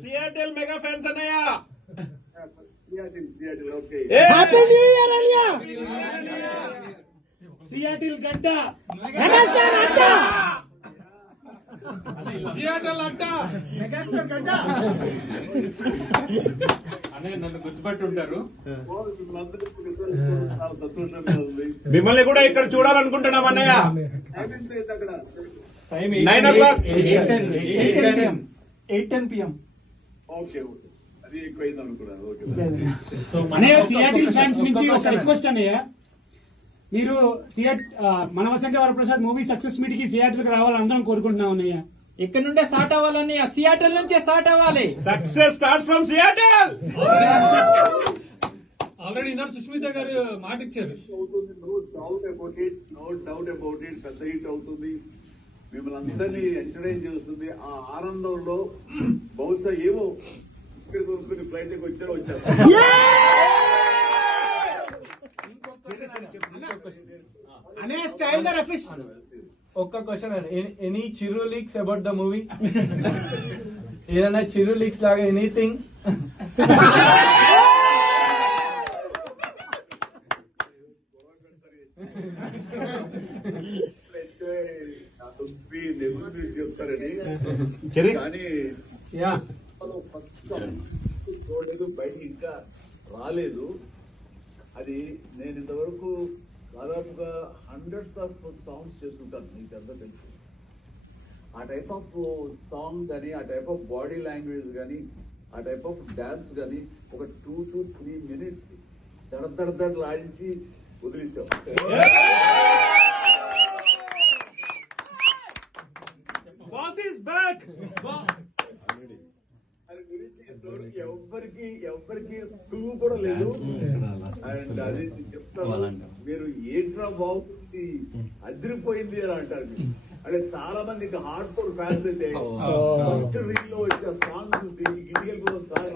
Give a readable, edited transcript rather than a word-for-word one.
Seattle mega fans అన్నయ్య. Happy new year అన్నయ్య. Seattle గడ్డ, మెగాస్టార్ అడ్డ, సియాటిల్ అడ్డ, మెగాస్టార్ గడ్డ అనే నన్ను గుర్తుపట్టి ఉంటారు. మిమ్మల్ని కూడా ఇక్కడ చూడాలనుకుంటున్నాం అన్నయ్య. 9 o'clock, 8:10 PM. అన్నయ్య సియాటిల్ ఫ్యాన్స్ నుంచి ఒక రిక్వెస్ట్ అన్నయ్య, మీరు మన వసంత వరప్రసాద్ మూవీ సక్సెస్ మీట్ కి సియాటిల్ కి రావాలని అందరం కోరుకుంటున్నాం అన్నయ్య. ఇక్కడ నుండే స్టార్ట్ అవ్వాలని, సియాటిల్ నుంచే స్టార్ట్ అవ్వాలి. Success start from Seattle. Already ఇందాక సుష్మిత గారు మాట ఇచ్చారు. నో డౌట్ అబౌట్ ఇట్ పెద్ద హిట్ అవుతుంది, మిమ్మల్ని అందరినీ ఎంటర్టైన్ చేస్తుంది. ఆ ఆనందంలో బహుశా ఏమో ఇక్కడ కొనుక్కుని ఫ్లైట్ వచ్చారో వచ్చారు. అనే స్టైల్ గా రఫీష్ ఒక్క question, any Chiru leaks about the movie? ఏదైనా చిరు లీక్స్ లాగా ఎనీథింగ్? చెప్తారని కానీ చూడలేదు, బయటికి ఇంకా రాలేదు. అది నేను ఇంతవరకు దాదాపుగా హండ్రెడ్స్ ఆఫ్ సాంగ్స్ చేస్తుంటాను, మీకు అంతా తెలుసు. ఆ టైప్ ఆఫ్ సాంగ్ కానీ, ఆ టైప్ ఆఫ్ బాడీ లాంగ్వేజ్ కానీ, ఆ టైప్ ఆఫ్ డాన్స్ కానీ ఒక 2 to 3 minutes దడదడదడలాడించి వదిలేసాం. Boss is back. అది గురించి ఎవరికి క్లూ కూడా లేదు. అండ్ అది చెప్తాను, మీరు ఏంట్రా బాగుంది అదిరిపోయింది అని అంటారు. అంటే చాలా మంది హార్డ్ కోర్ ఫ్యాన్స్ అయితే ఫస్ట్ రీల్ లో వచ్చే సాంగ్ చూసి ఇంటికి వెళ్ళిపోవడం చాలా